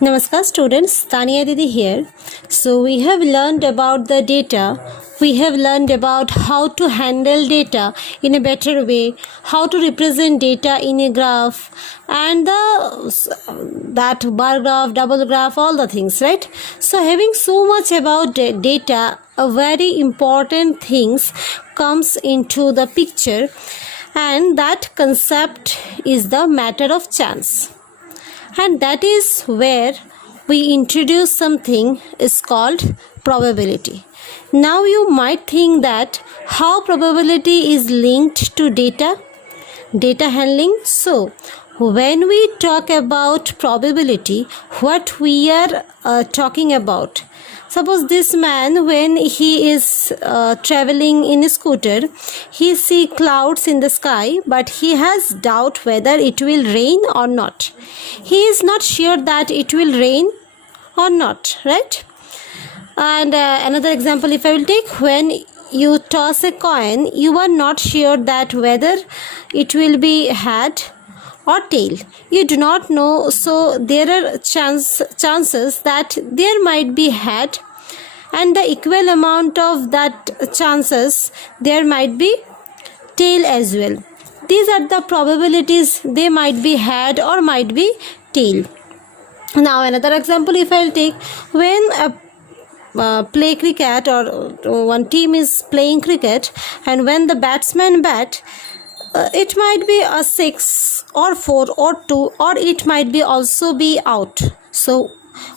Namaskar students, Tania Didi here. So we have learned about the data. We have learned about how to handle data in a better way, how to represent data in a graph, and that bar graph, double graph, all the things, right? So having so much about data, a very important things comes into the picture, and that concept is the matter of chance. And that is where we introduce something is called probability. Now you might think that how probability is linked to data handling. So when we talk about probability, what we are talking about, suppose this man, when he is traveling in a scooter, he see clouds in the sky, but he has doubt whether it will rain or not. He is not sure that it will rain or not, right? And another example, if I will take, when you toss a coin, you are not sure that whether it will be head or tail. You do not know, so there are chances that there might be head, and the equal amount of that chances there might be tail as well. These are the probabilities, they might be head or might be tail. Now another example, if I'll take, when a play cricket, or one team is playing cricket, and when the batsman bat, it might be a 6 or 4 or 2, or it might be also be out. So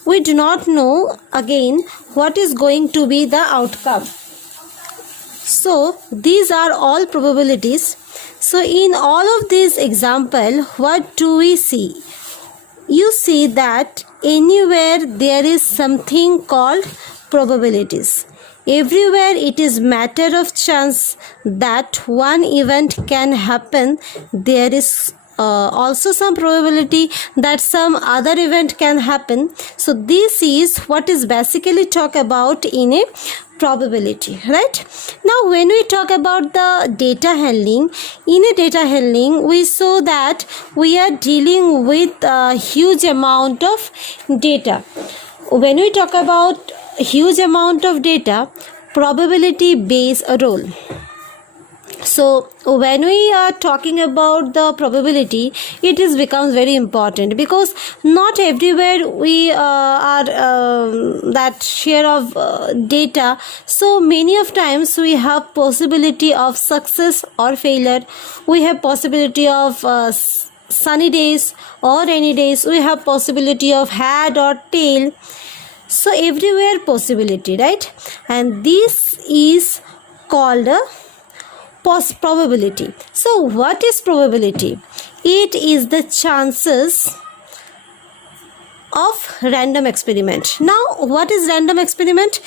we do not know again what is going to be the outcome. So these are all probabilities. So in all of these example, what do we see? You see that anywhere there is something called probabilities. Everywhere it is matter of chance that one event can happen. There is also some probability that some other event can happen. So this is what is basically talk about in a probability, right? Now when we talk about the data handling, in a data handling we saw that we are dealing with a huge amount of data. When we talk about huge amount of data, probability plays a role. So when we are talking about the probability, it is becomes very important, because not everywhere we are that share of data. So many of times we have possibility of success or failure. We have possibility of sunny days or rainy days. We have possibility of head or tail. So everywhere possibility, right? And this is called a probability. So what is probability? It is the chances of random experiment. Now what is random experiment?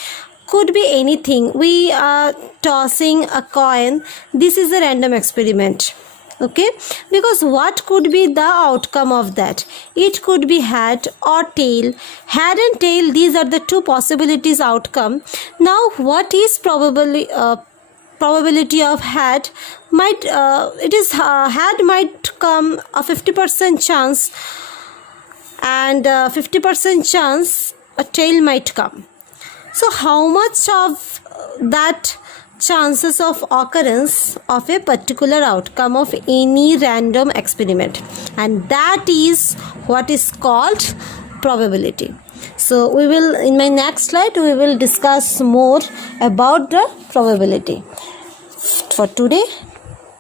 Could be anything. We are tossing a coin. This is a random experiment. Okay, because what could be the outcome of that? It could be head or tail. Head and tail, these are the two possibilities outcome. Now what is probability of head? Might head might come a 50% chance, and 50% chance a tail might come. So how much of that chances of occurrence of a particular outcome of any random experiment, and that is what is called probability. So we will, in my next slide, we will discuss more about the probability. For today,